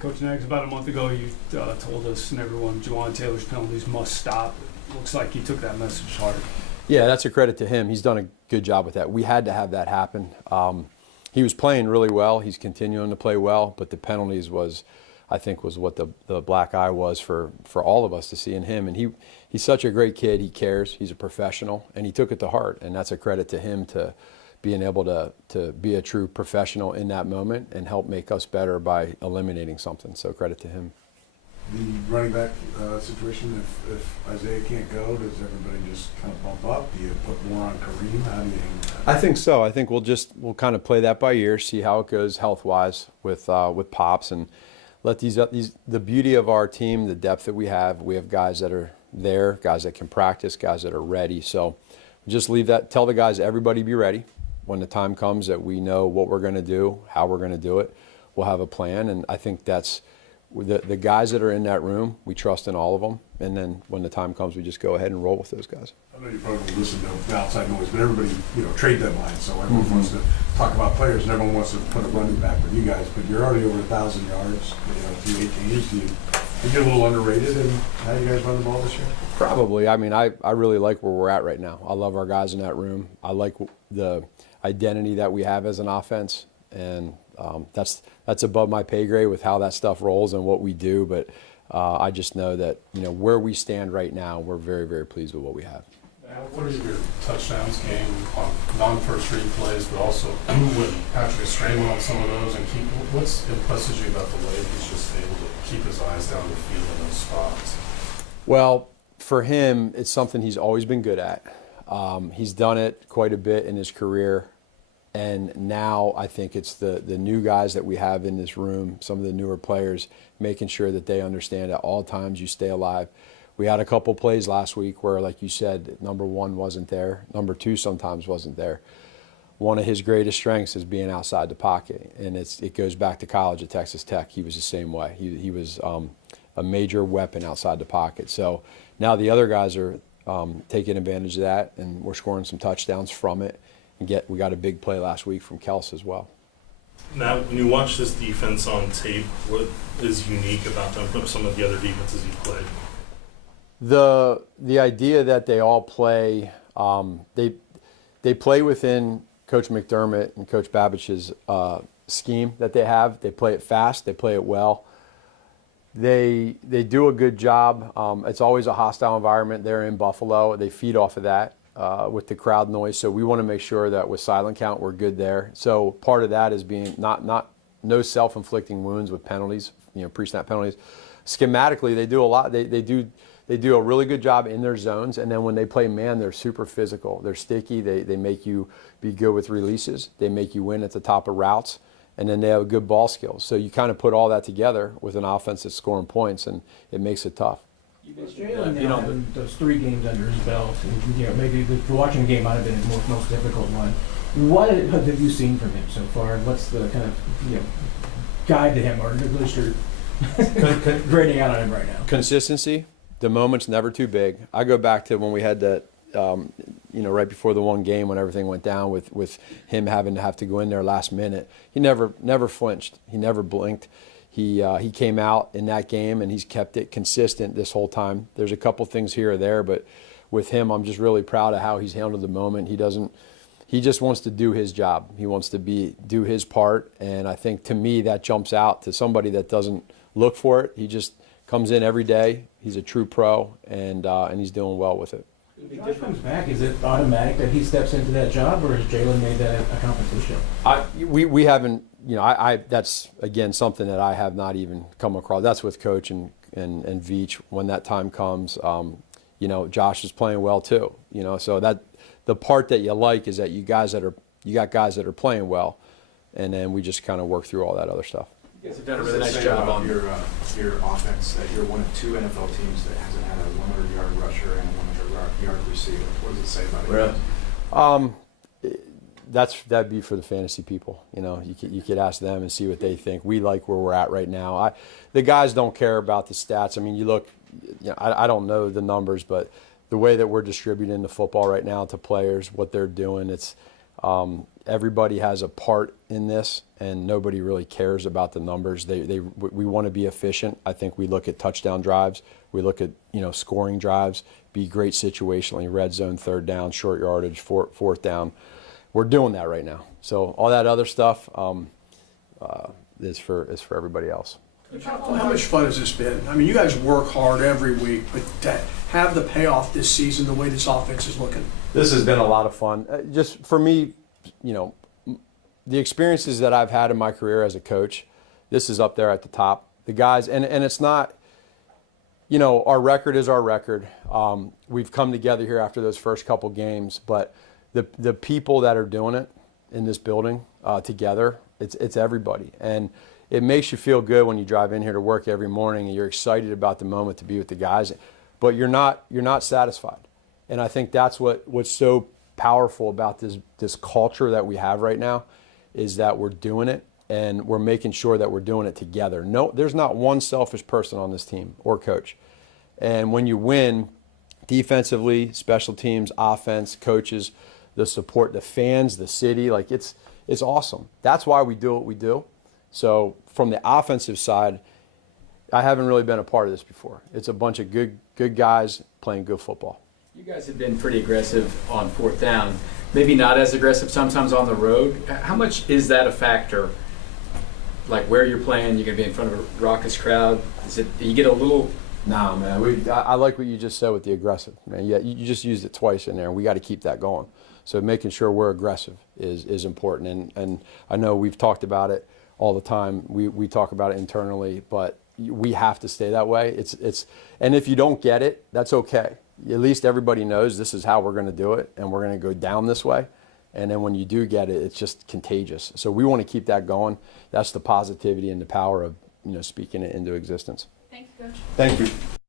Coach Nagy, about a month ago you told us and everyone Juwan Taylor's penalties must stop. Looks like he took that message hard. Yeah, that's a credit to him. He's done a good job with that. We had to have that happen. He was playing really well. He's continuing to play well, but the penalties was what the black eye was for all of us to see in him. And he's such a great kid. He cares. He's a professional, and he took it to heart. And that's a credit to him to being able to be a true professional in that moment and help make us better by eliminating something. So credit to him. The running back situation, if Isaiah can't go, does everybody just kind of bump up? Do you put more on Kareem? How do you handle that? I think so. I think we'll kind of play that by ear, see how it goes health-wise with Pops, and let the beauty of our team, the depth that we have guys that are there, guys that can practice, guys that are ready. So just leave that, tell the guys, everybody be ready. When the time comes that we know what we're going to do, how we're going to do it, we'll have a plan. And I think that's the guys that are in that room, we trust in all of them. And then when the time comes, we just go ahead and roll with those guys. I know you probably listen to the outside noise, but everybody, trade deadline. So everyone wants to talk about players and everyone wants to put a running back with you guys. But you're already over 1,000 yards, through 8 games. You get a little underrated in how you guys run the ball this year? Probably. I mean, I really like where we're at right now. I love our guys in that room. I like the identity that we have as an offense, and that's above my pay grade with how that stuff rolls and what we do. But I just know that where we stand right now, we're very, very pleased with what we have. What are your touchdowns gained on non-first read plays, but also when Patrick Stray went on some of those, and what's impresses you about the way he's just able to keep his eyes down the field in those spots? Well, for him, it's something he's always been good at. He's done it quite a bit in his career, and now I think it's the new guys that we have in this room, some of the newer players, making sure that they understand at all times you stay alive. We had a couple plays last week where, like you said, number one wasn't there. Number two sometimes wasn't there. One of his greatest strengths is being outside the pocket, and it goes back to college at Texas Tech. He was the same way. He was a major weapon outside the pocket. So now the other guys are taking advantage of that, and we're scoring some touchdowns from it. And we got a big play last week from Kels as well. Now, when you watch this defense on tape, what is unique about them from some of the other defenses you've played? The idea that they all play, they play within Coach McDermott and Coach Babbich's scheme that they have. They play it fast. They play it well. They do a good job. It's always a hostile environment. They're in Buffalo. They feed off of that with the crowd noise. So we want to make sure that with silent count we're good there. So part of that is being no self-inflicting wounds with penalties, pre-snap penalties. Schematically, they do a lot. They do a really good job in their zones, and then when they play man, they're super physical. They're sticky. They make you be good with releases. They make you win at the top of routes, and then they have good ball skills. So you kind of put all that together with an offense that's scoring points, and it makes it tough. Jalen, those 3 games under his belt, and, maybe the watching game might have been his most difficult one. What have you seen from him so far? What's the kind of guide to him, or at least you're grading out on him right now? Consistency. The moment's never too big. I go back to when we had that, right before the one game when everything went down with him having to go in there last minute. He never flinched. He never blinked. He came out in that game and he's kept it consistent this whole time. There's a couple things here or there, but with him, I'm just really proud of how he's handled the moment. He just wants to do his job. He wants to do his part, and I think to me that jumps out to somebody that doesn't look for it. He just comes in every day. He's a true pro, and he's doing well with it. When Josh comes back, is it automatic that he steps into that job, or has Jalen made that a competition? We haven't. That's again something that I have not even come across. That's with Coach and Veach. When that time comes, Josh is playing well too. So that the part that you like is that you got guys that are playing well, and then we just kind of work through all that other stuff. You guys have done a really nice job on your offense. That you're one of 2 NFL teams that hasn't had a 100-yard rusher and a 100-yard receiver. What does it say about it? That'd be for the fantasy people. You could ask them and see what they think. We like where we're at right now. The guys don't care about the stats. I mean, you look. I don't know the numbers, but the way that we're distributing the football right now to players, what they're doing, it's. Everybody has a part in this, and nobody really cares about the numbers. We want to be efficient. I think we look at touchdown drives. We look at, scoring drives, be great situationally, red zone, third down, short yardage, fourth down. We're doing that right now. So all that other stuff is for everybody else. How much fun has this been? I mean, you guys work hard every week, but to have the payoff this season, the way this offense is looking. This has been a lot of fun. Just for me, the experiences that I've had in my career as a coach, this is up there at the top. The guys, and it's not, our record is our record. We've come together here after those first couple games, but the people that are doing it in this building together, it's everybody. And it makes you feel good when you drive in here to work every morning and you're excited about the moment to be with the guys, but you're not satisfied. And I think that's what's so powerful about this culture that we have right now is that we're doing it and we're making sure that we're doing it together. No, there's not one selfish person on this team or coach. And when you win defensively, special teams, offense, coaches, the support, the fans, the city, like it's awesome. That's why we do what we do. So from the offensive side, I haven't really been a part of this before. It's a bunch of good guys playing good football. You guys have been pretty aggressive on fourth down, maybe not as aggressive sometimes on the road. How much is that a factor? Like where you're playing, you're going to be in front of a raucous crowd. You get a little... No, man. I like what you just said with the aggressive. Man, yeah, you just used it twice in there, and we got to keep that going. So making sure we're aggressive is important. And I know we've talked about it all the time. We talk about it internally, but we have to stay that way. And if you don't get it, that's okay. At least everybody knows this is how we're going to do it, and we're going to go down this way. And then when you do get it, it's just contagious. So we want to keep that going. That's the positivity and the power of speaking it into existence. Thank you, Coach. Thank you.